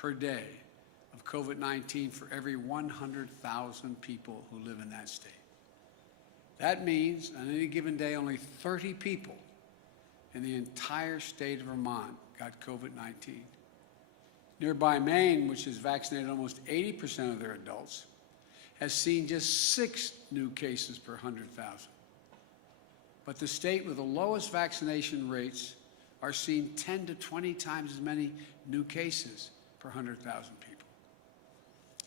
per day of COVID-19 for every 100,000 people who live in that state. That means on any given day, only 30 people in the entire state of Vermont got COVID-19. Nearby Maine, which has vaccinated almost 80% of their adults, has seen just 6 new cases per 100,000. But the state with the lowest vaccination rates are seeing 10 to 20 times as many new cases per 100,000 people.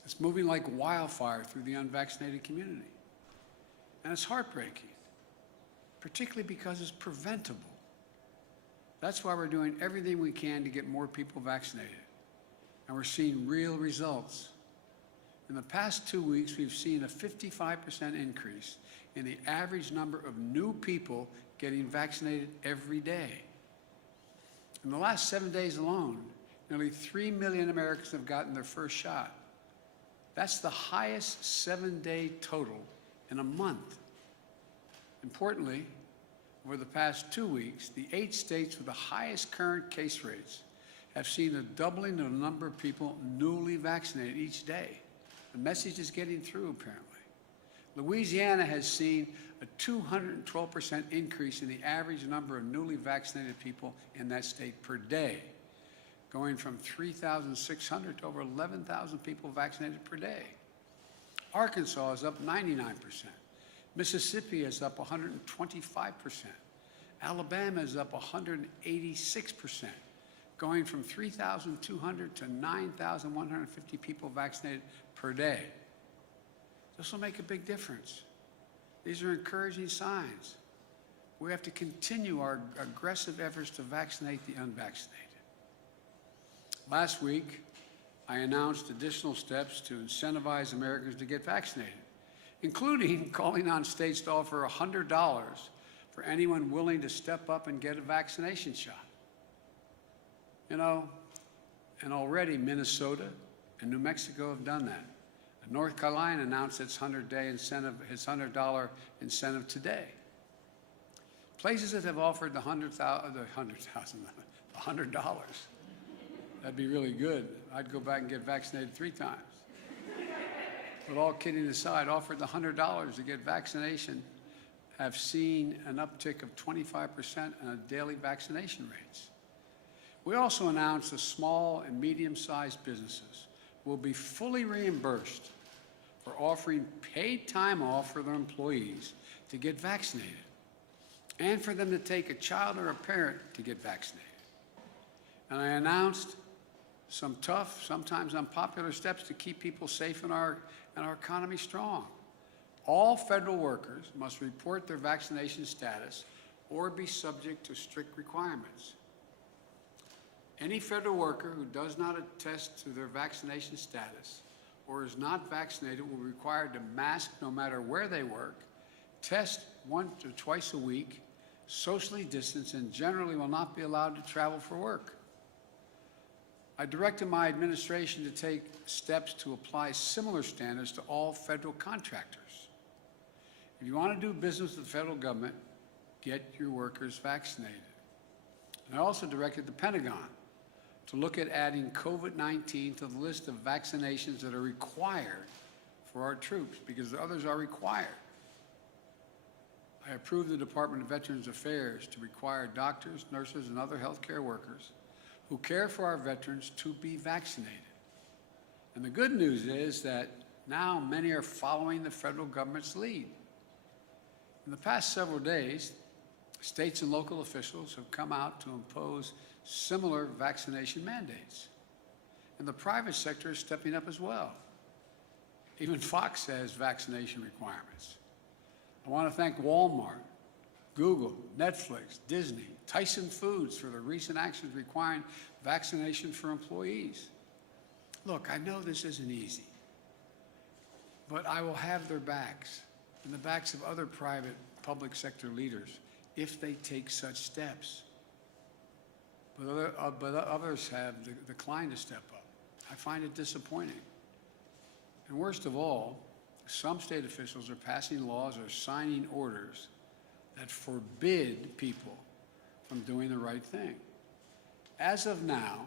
It's moving like wildfire through the unvaccinated community. And it's heartbreaking, particularly because it's preventable. That's why we're doing everything we can to get more people vaccinated. And we're seeing real results. In the past 2 weeks, we've seen a 55% increase in the average number of new people getting vaccinated every day. In the last 7 days alone, nearly 3 million Americans have gotten their first shot. That's the highest 7-day total in a month. Importantly, over the past 2 weeks, the 8 states with the highest current case rates have seen a doubling of the number of people newly vaccinated each day. The message is getting through, apparently. Louisiana has seen a 212% increase in the average number of newly vaccinated people in that state per day, going from 3,600 to over 11,000 people vaccinated per day. Arkansas is up 99%. Mississippi is up 125%. Alabama is up 186%, going from 3,200 to 9,150 people vaccinated per day. This will make a big difference. These are encouraging signs. We have to continue our aggressive efforts to vaccinate the unvaccinated. Last week, I announced additional steps to incentivize Americans to get vaccinated, including calling on states to offer $100 for anyone willing to step up and get a vaccination shot. You know, and already Minnesota and New Mexico have done that. North Carolina announced its $100 incentive today. Places that have offered the $100, that'd be really good. I'd go back and get vaccinated 3 times. But all kidding aside, offered the $100 to get vaccination have seen an uptick of 25% in daily vaccination rates. We also announced that small and medium-sized businesses will be fully reimbursed for offering paid time off for their employees to get vaccinated and for them to take a child or a parent to get vaccinated. And I announced some tough, sometimes unpopular steps to keep people safe and our economy strong. All federal workers must report their vaccination status or be subject to strict requirements. Any federal worker who does not attest to their vaccination status or is not vaccinated will be required to mask no matter where they work, test 1 to 2 a week, socially distance, and generally will not be allowed to travel for work. I directed my administration to take steps to apply similar standards to all federal contractors. If you want to do business with the federal government, get your workers vaccinated. And I also directed the Pentagon to look at adding COVID-19 to the list of vaccinations that are required for our troops, because the others are required. I approved the Department of Veterans Affairs to require doctors, nurses, and other healthcare workers who care for our veterans to be vaccinated. And the good news is that now many are following the federal government's lead. In the past several days, states and local officials have come out to impose similar vaccination mandates. And the private sector is stepping up as well. Even Fox has vaccination requirements. I want to thank Walmart, Google, Netflix, Disney, Tyson Foods for their recent actions requiring vaccination for employees. Look, I know this isn't easy, but I will have their backs and the backs of other private public sector leaders if they take such steps. But others have declined to step up. I find it disappointing. And worst of all, some state officials are passing laws or signing orders that forbid people from doing the right thing. As of now,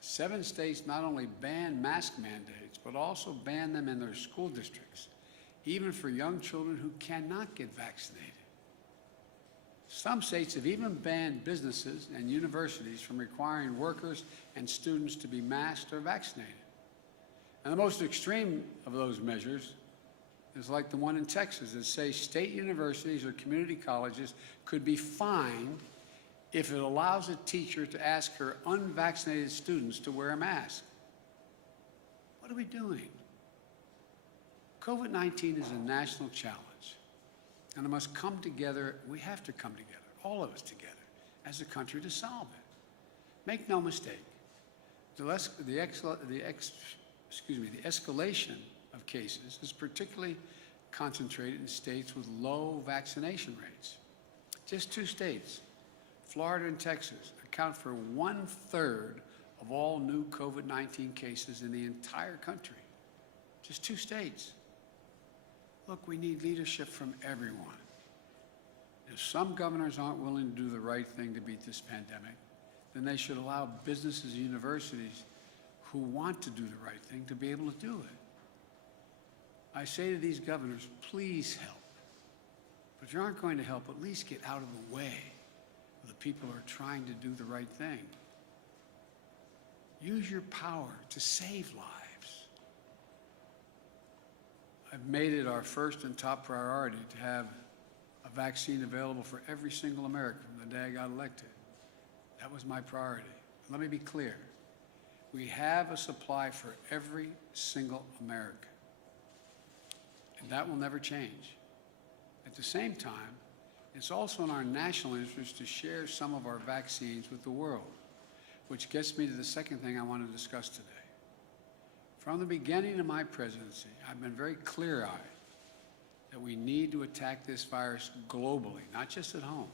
7 states not only banned mask mandates, but also banned them in their school districts, even for young children who cannot get vaccinated. Some states have even banned businesses and universities from requiring workers and students to be masked or vaccinated. And the most extreme of those measures is like the one in Texas that says state universities or community colleges could be fined if it allows a teacher to ask her unvaccinated students to wear a mask. What are we doing? COVID-19 is a national challenge, and it must come together. We have to come together, all of us together, as a country to solve it. Make no mistake, the escalation of cases is particularly concentrated in states with low vaccination rates. Just 2 states, Florida and Texas, account for 1/3 of all new COVID-19 cases in the entire country. Just 2 states. Look, we need leadership from everyone. If some governors aren't willing to do the right thing to beat this pandemic, then they should allow businesses and universities who want to do the right thing to be able to do it. I say to these governors, please help. But if you aren't going to help, at least get out of the way of the people who are trying to do the right thing. Use your power to save lives. I've made it our first and top priority to have a vaccine available for every single American from the day I got elected. That was my priority. Let me be clear. We have a supply for every single American, and that will never change. At the same time, it's also in our national interest to share some of our vaccines with the world, which gets me to the second thing I want to discuss today. From the beginning of my presidency, I've been very clear-eyed that we need to attack this virus globally, not just at home,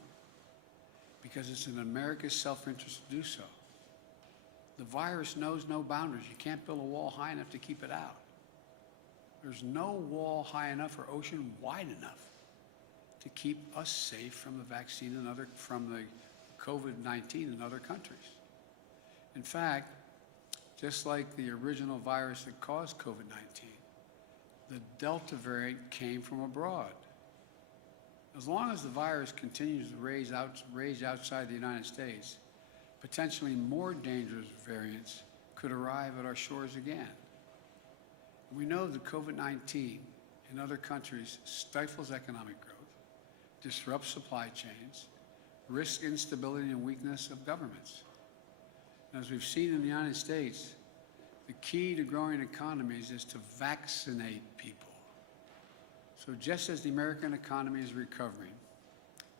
because it's in America's self-interest to do so. The virus knows no boundaries. You can't build a wall high enough to keep it out. There's no wall high enough or ocean wide enough to keep us safe from the vaccine and from the COVID-19 in other countries. In fact, just like the original virus that caused COVID-19, the Delta variant came from abroad. As long as the virus continues to rage outside the United States, potentially more dangerous variants could arrive at our shores again. We know that COVID-19 in other countries stifles economic growth, disrupts supply chains, risks instability and weakness of governments. And as we've seen in the United States, the key to growing economies is to vaccinate people. So just as the American economy is recovering,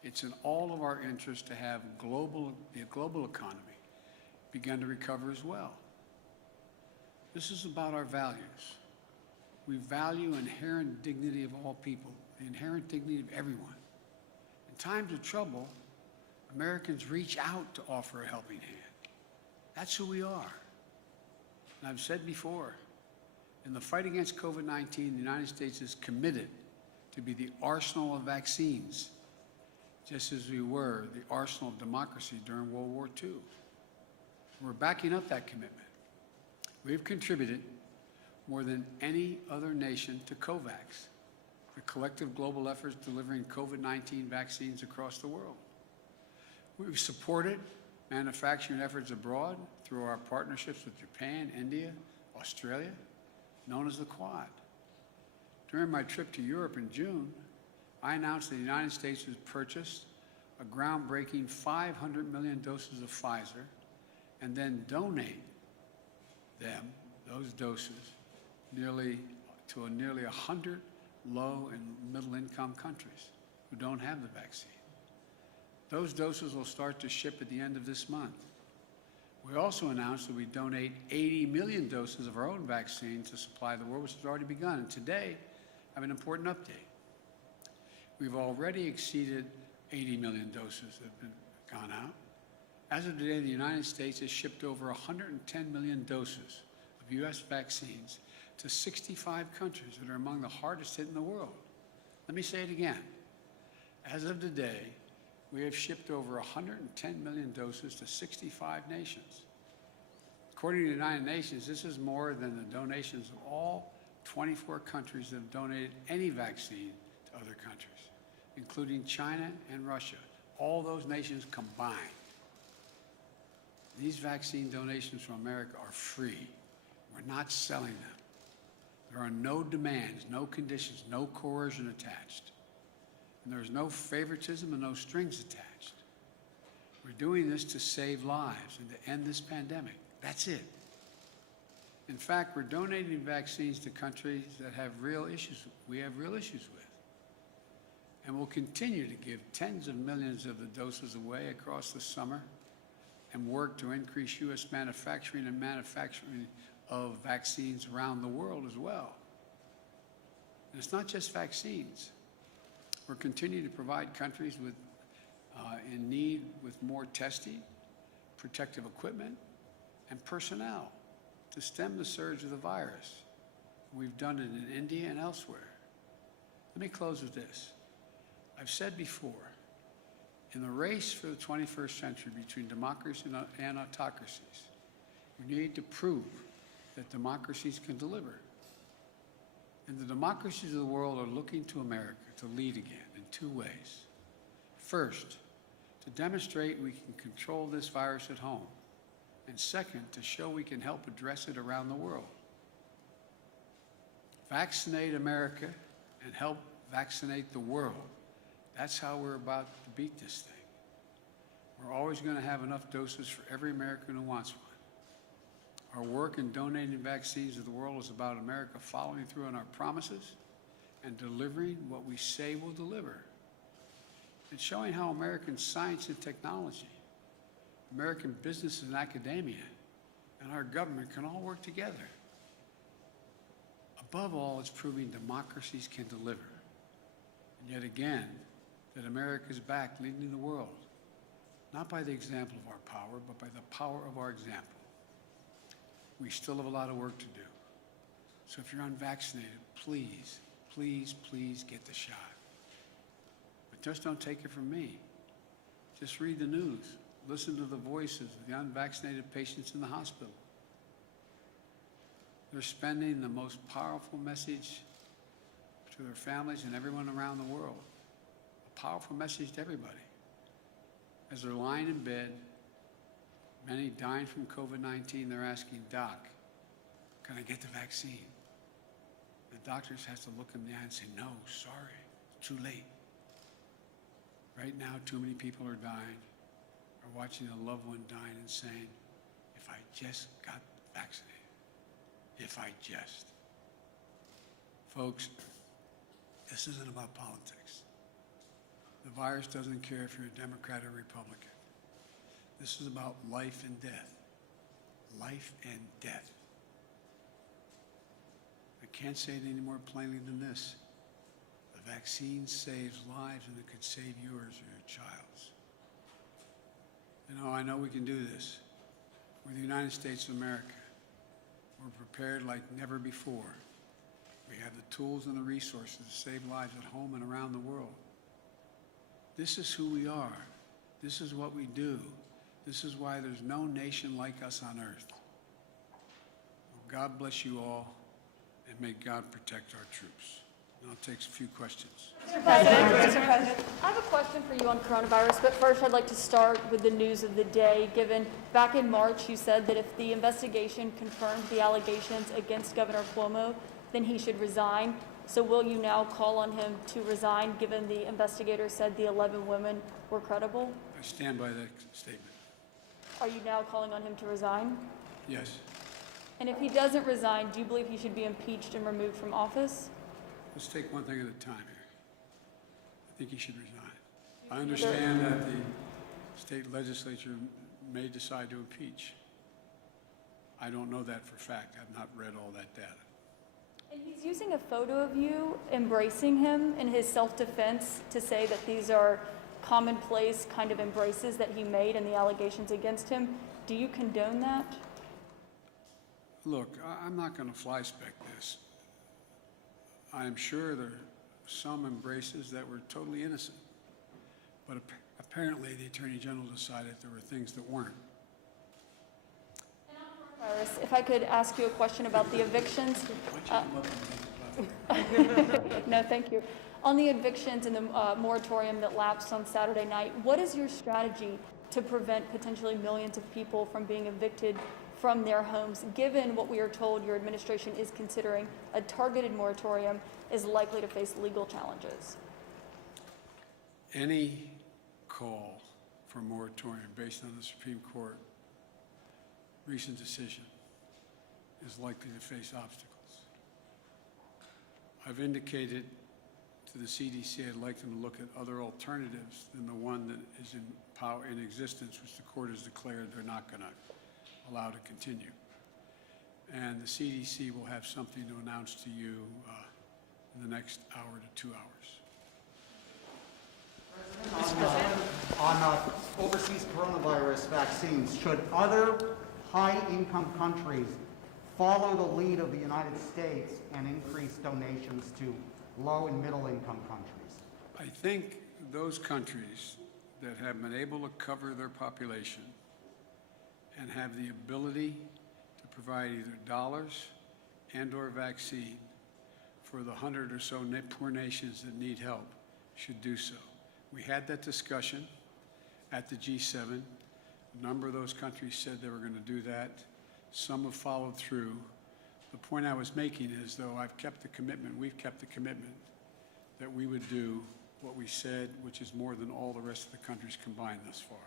it's in all of our interest to have the global economy begin to recover as well. This is about our values. We value inherent dignity of all people, the inherent dignity of everyone. In times of trouble, Americans reach out to offer a helping hand. That's who we are. And I've said before, in the fight against COVID-19, the United States is committed to be the arsenal of vaccines, just as we were the arsenal of democracy during World War II. We're backing up that commitment. We've contributed more than any other nation to COVAX, the collective global efforts delivering COVID-19 vaccines across the world. We've supported manufacturing efforts abroad through our partnerships with Japan, India, Australia, known as the Quad. During my trip to Europe in June, I announced that the United States has purchased a groundbreaking 500 million doses of Pfizer and then donate those doses, to nearly 100 low and middle income countries who don't have the vaccine. Those doses will start to ship at the end of this month. We also announced that we donate 80 million doses of our own vaccine to supply the world, which has already begun. And today, I have an important update. We've already exceeded 80 million doses that have gone out. As of today, the United States has shipped over 110 million doses of U.S. vaccines to 65 countries that are among the hardest hit in the world. Let me say it again. As of today, we have shipped over 110 million doses to 65 nations. According to the United Nations, this is more than the donations of all 24 countries that have donated any vaccine to other countries, including China and Russia, all those nations combined. These vaccine donations from America are free. We're not selling them. There are no demands, no conditions, no coercion attached. And there's no favoritism and no strings attached. We're doing this to save lives and to end this pandemic. That's it. In fact, we're donating vaccines to countries that have real issues we have real issues with. And we'll continue to give tens of millions of the doses away across the summer and work to increase U.S. manufacturing and manufacturing of vaccines around the world as well. And it's not just vaccines. We're continuing to provide countries with, in need with more testing, protective equipment, and personnel to stem the surge of the virus. We've done it in India and elsewhere. Let me close with this. I've said before, in the race for the 21st century between democracy and autocracies, we need to prove that democracies can deliver. And the democracies of the world are looking to America to lead again in two ways. First, to demonstrate we can control this virus at home. And second, to show we can help address it around the world. Vaccinate America and help vaccinate the world. That's how we're about to beat this thing. We're always going to have enough doses for every American who wants one. Our work in donating vaccines to the world is about America following through on our promises and delivering what we say we'll deliver. It's showing how American science and technology, American business and academia, and our government can all work together. Above all, it's proving democracies can deliver. And yet again, that America is back leading the world, not by the example of our power, but by the power of our example. We still have a lot of work to do. So if you're unvaccinated, please, please, please get the shot. But just don't take it from me. Just read the news. Listen to the voices of the unvaccinated patients in the hospital. They're spending the most powerful message to their families and everyone around the world. A powerful message to everybody. As they're lying in bed, many dying from COVID-19, they're asking, Doc, can I get the vaccine? The doctors have to look in the eye and say, no, sorry, it's too late. Right now, too many people are dying, or watching a loved one dying and saying, if I just got vaccinated, if I just. Folks, this isn't about politics. The virus doesn't care if you're a Democrat or Republican. This is about life and death. Life and death. I can't say it any more plainly than this. The vaccine saves lives, and it could save yours or your child's. You know, I know we can do this. We're the United States of America. We're prepared like never before. We have the tools and the resources to save lives at home and around the world. This is who we are. This is what we do. This is why there's no nation like us on earth. Well, God bless you all, and may God protect our troops. And I'll take a few questions. Mr. President, I have a question for you on coronavirus, but first I'd like to start with the news of the day, given back in March you said that if the investigation confirmed the allegations against Governor Cuomo, then he should resign. So will you now call on him to resign, given the investigators said the 11 women were credible? I stand by that statement. Are you now calling on him to resign? Yes. And if he doesn't resign, do you believe he should be impeached and removed from office? Let's take one thing at a time here. I think he should resign. I understand that the state legislature may decide to impeach. I don't know that for a fact. I've not read all that data. And he's using a photo of you embracing him in his self-defense to say that these are commonplace kind of embraces that he made and the allegations against him. Do you condone that? Look, I'm not going to fly-spec this. I'm sure there are some embraces that were totally innocent. But apparently the Attorney General decided there were things that weren't. If I could ask you a question about the evictions. Why don't you come up and make a platform? No, thank you. On the evictions and the moratorium that lapsed on Saturday night, what is your strategy to prevent potentially millions of people from being evicted from their homes, given what we are told your administration is considering a targeted moratorium is likely to face legal challenges? Any call for a moratorium based on the Supreme Court recent decision is likely to face obstacles. I've indicated to the CDC I'd like them to look at other alternatives than the one that is in power in existence, which the court has declared they're not going to allow to continue. And the CDC will have something to announce to you in the next hour to 2 hours. On overseas coronavirus vaccines, should other high-income countries follow the lead of the United States and increase donations to low and middle-income countries? I think those countries that have been able to cover their population and have the ability to provide either dollars and/or vaccine for the 100 or so poor nations that need help should do so. We had that discussion at the G7. A number of those countries said they were going to do that. Some have followed through. The point I was making is, though, I've kept the commitment, we've kept the commitment that we would do what we said, which is more than all the rest of the countries combined thus far.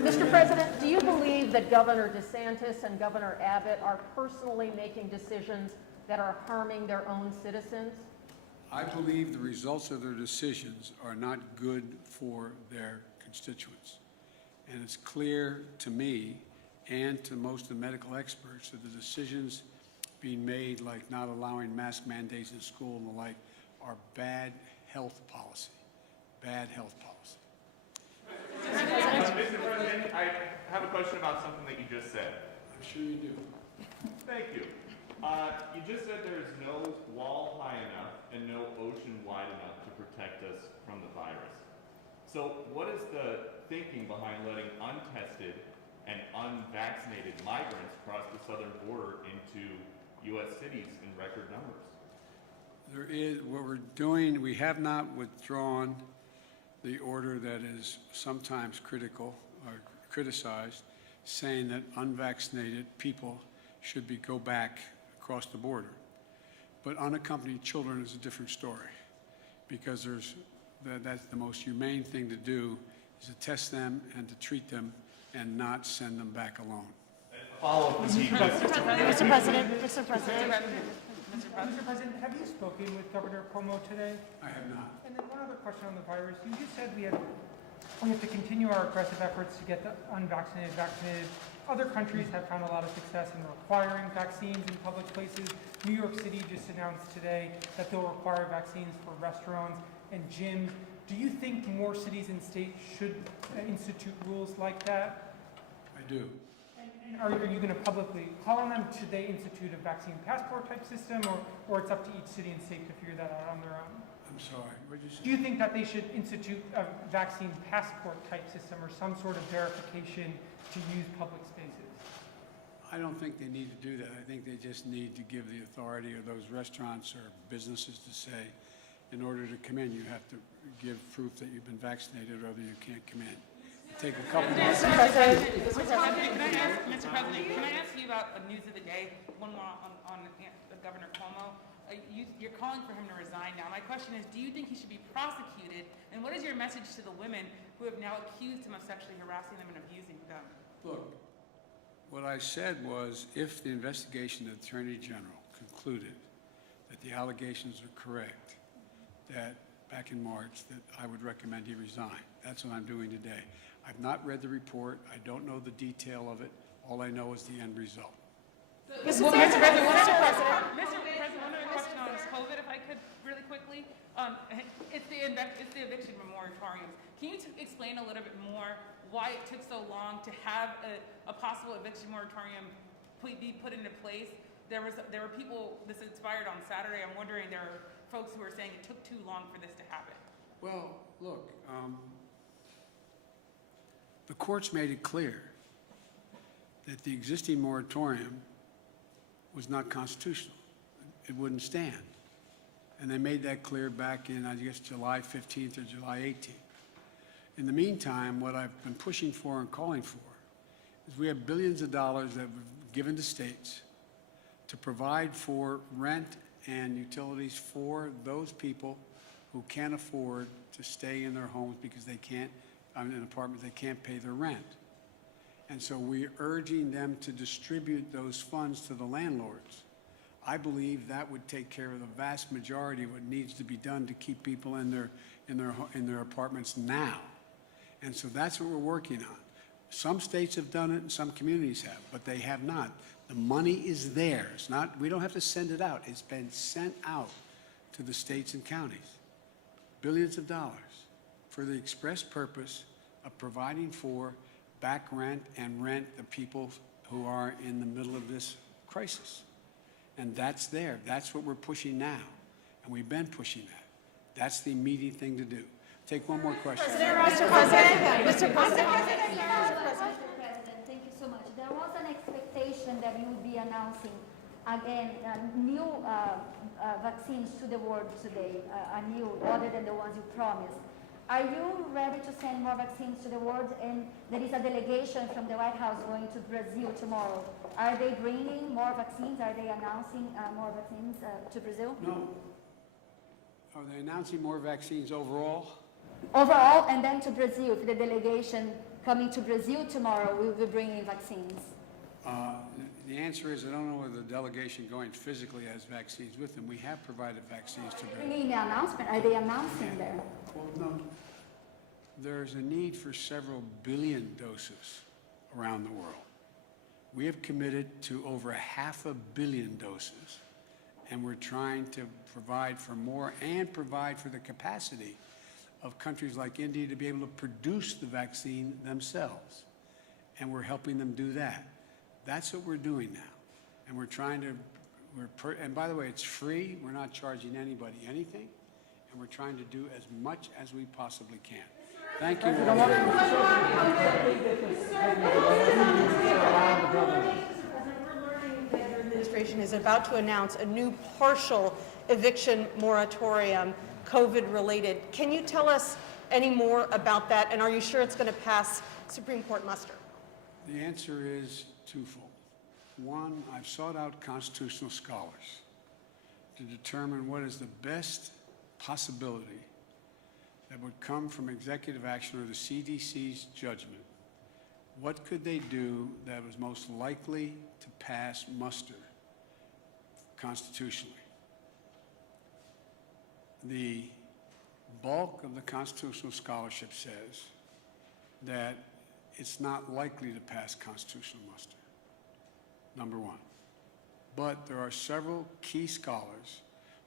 Mr. President, do you believe that Governor DeSantis and Governor Abbott are personally making decisions that are harming their own citizens? I believe the results of their decisions are not good for their constituents. And it's clear to me and to most of the medical experts that the decisions being made, like not allowing mask mandates in school and the like, are bad health policy. Bad health policy. Mr. President, I have a question about something that you just said. I'm sure you do. Thank you. You just said there's no wall high enough and no ocean wide enough to protect us from the virus. So what is the thinking behind letting untested and unvaccinated migrants cross the southern border into U.S. cities in record numbers? There is, what we're doing, we have not withdrawn the order that is sometimes critical or criticized, saying that unvaccinated people should go back across the border. But unaccompanied children is a different story, because that's the most humane thing to do, is to test them and to treat them and not send them back alone. Mr. President. Mr. President, have you spoken with Governor Cuomo today? I have not. And then one other question on the virus. You just said we have to continue our aggressive efforts to get the unvaccinated vaccinated. Other countries have found a lot of success in requiring vaccines in public places. New York City just announced today that they'll require vaccines for restaurants and gyms. Do you think more cities and states should institute rules like that? I do. And are you going to publicly call on them? Should they institute a vaccine passport type system, or it's up to each city and state to figure that out on their own? I'm sorry, what did you say? Do you think that they should institute a vaccine passport type system or some sort of verification to use public spaces? I don't think they need to do that. I think they just need to give the authority of those restaurants or businesses to say, in order to come in, you have to give proof that you've been vaccinated, or you can't come in. Take a couple months. Mr. President, can I ask you about the news of the day? One more on Governor Cuomo. You're calling for him to resign now. My question is, do you think he should be prosecuted? And what is your message to the women who have now accused him of sexually harassing them and abusing them? Look, what I said was, if the investigation of the Attorney General concluded that the allegations are correct, that back in March, that I would recommend he resign. That's what I'm doing today. I've not read the report. I don't know the detail of it. All I know is the end result. Mr. President, one other question on this COVID, if I could, really quickly. It's the eviction moratorium. Can you explain a little bit more why it took so long to have a possible eviction moratorium be put into place? There were people, this expired on Saturday. I'm wondering, there are folks who are saying it took too long for this to happen. Well, look, the court's made it clear that the existing moratorium was not constitutional. It wouldn't stand. And they made that clear back in, I guess, July 15th or July 18th. In the meantime, what I've been pushing for and calling for is we have billions of dollars that we've given to states to provide for rent and utilities for those people who can't afford to stay in their homes because they can't, in apartments, they can't pay their rent. And so we're urging them to distribute those funds to the landlords. I believe that would take care of the vast majority of what needs to be done to keep people in their apartments now. And so that's what we're working on. Some states have done it and some communities have, but they have not. The money is there. It's not, we don't have to send it out. It's been sent out to the states and counties. Billions of dollars for the express purpose of providing for back rent and rent the people who are in the middle of this crisis. And that's there. That's what we're pushing now. And we've been pushing that. That's the immediate thing to do. Take one more question. Mr. President, thank you so much. There was an expectation that you would be announcing again new vaccines to the world today, other than the ones you promised. Are you ready to send more vaccines to the world? And there is a delegation from the White House going to Brazil tomorrow. Are they bringing more vaccines? Are they announcing more vaccines to Brazil? No. Are they announcing more vaccines overall? Overall, and then to Brazil, for the delegation coming to Brazil tomorrow, we will be bringing vaccines. The answer is I don't know whether the delegation going physically has vaccines with them. We have provided vaccines to Brazil. Bringing the announcement, are they announcing there? Well, no. There's a need for several billion doses around the world. We have committed to over 500 million doses, and we're trying to provide for more and provide for the capacity of countries like India to be able to produce the vaccine themselves. And we're helping them do that. That's what we're doing now. And we're trying to, and by the way, it's free. We're not charging anybody anything. And we're trying to do as much as we possibly can. Thank you. We're learning that your administration is about to announce a new partial eviction moratorium, COVID-related. Can you tell us any more about that, and are you sure it's going to pass Supreme Court muster? The answer is twofold. One, I've sought out constitutional scholars to determine what is the best possibility that would come from executive action or the CDC's judgment. What could they do that was most likely to pass muster constitutionally? The bulk of the constitutional scholarship says that it's not likely to pass constitutional muster, number one. But there are several key scholars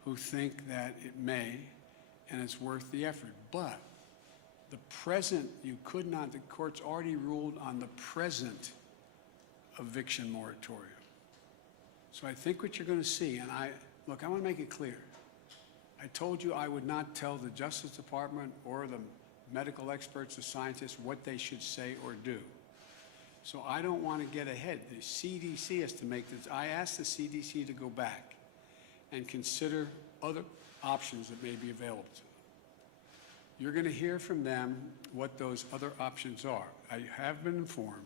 who think that it may, and it's worth the effort. But the present, the court's already ruled on the present eviction moratorium. So I think what you're going to see, and I want to make it clear. I told you I would not tell the Justice Department or the medical experts, the scientists, what they should say or do. So I don't want to get ahead. The CDC has to make this. I asked the CDC to go back and consider other options that may be available to them. You're going to hear from them what those other options are. I have been informed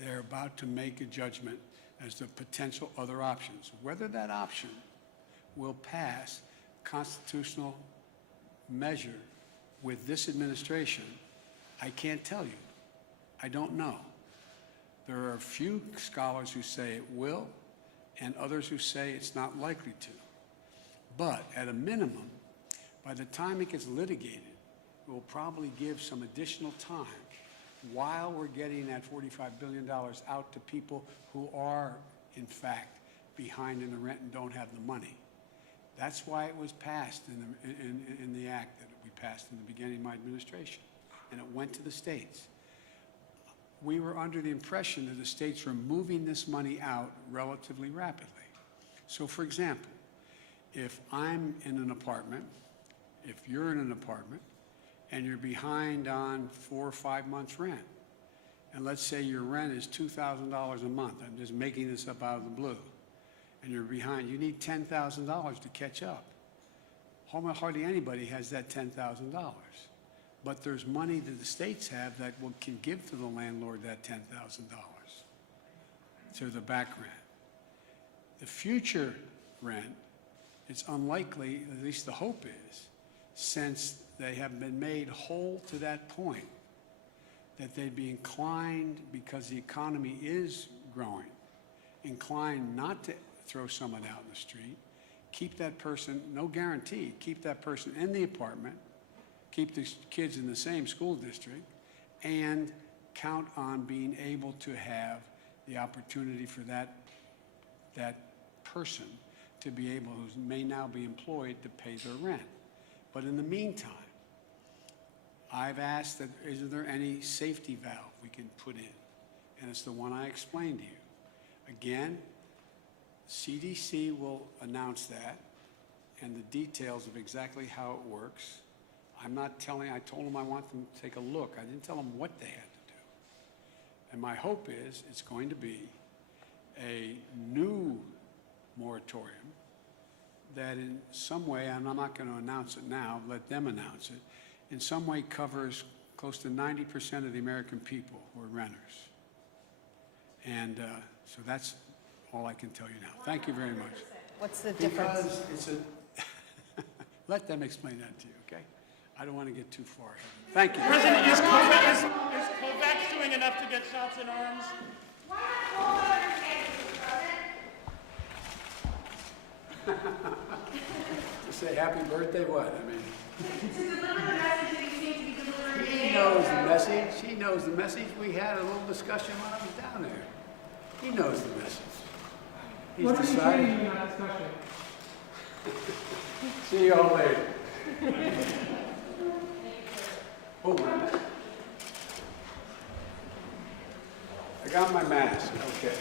they're about to make a judgment as to potential other options. Whether that option will pass constitutional measure with this administration, I can't tell you. I don't know. There are a few scholars who say it will, and others who say it's not likely to. But at a minimum, by the time it gets litigated, we'll probably give some additional time while we're getting that $45 billion out to people who are, in fact, behind in the rent and don't have the money. That's why it was passed in the act that we passed in the beginning of my administration, and it went to the states. We were under the impression that the states were moving this money out relatively rapidly. So, for example, if I'm in an apartment, if you're in an apartment, and you're behind on 4 or 5 months' rent, and let's say your rent is $2,000 a month, I'm just making this up out of the blue, and you're behind, you need $10,000 to catch up. Hardly anybody has that $10,000. But there's money that the states have that can give to the landlord that $10,000 to the back rent. The future rent, it's unlikely, at least the hope is, since they have been made whole to that point, that they'd be inclined, because the economy is growing, inclined not to throw someone out in the street, keep that person, no guarantee, keep that person in the apartment, keep the kids in the same school district, and count on being able to have the opportunity for that person to be able, who may now be employed, to pay their rent. But in the meantime, I've asked that, is there any safety valve we can put in? And it's the one I explained to you. Again, CDC will announce that and the details of exactly how it works. I'm not telling, I told them I want them to take a look. I didn't tell them what they had to do. And my hope is it's going to be a new moratorium that in some way, and I'm not going to announce it now, let them announce it, in some way covers close to 90% of the American people who are renters. And so that's all I can tell you now. Thank you very much. What's the difference? Because it's a, let them explain that to you, okay? I don't want to get too far ahead. Thank you. President, is COVAX doing enough to get shots in arms? To say happy birthday, what? I mean, he knows the message. He knows the message. We had a little discussion when I was down there. He knows the message. He's What are you decided. saying in that discussion? See you all later. Oh, I got my mask. Okay.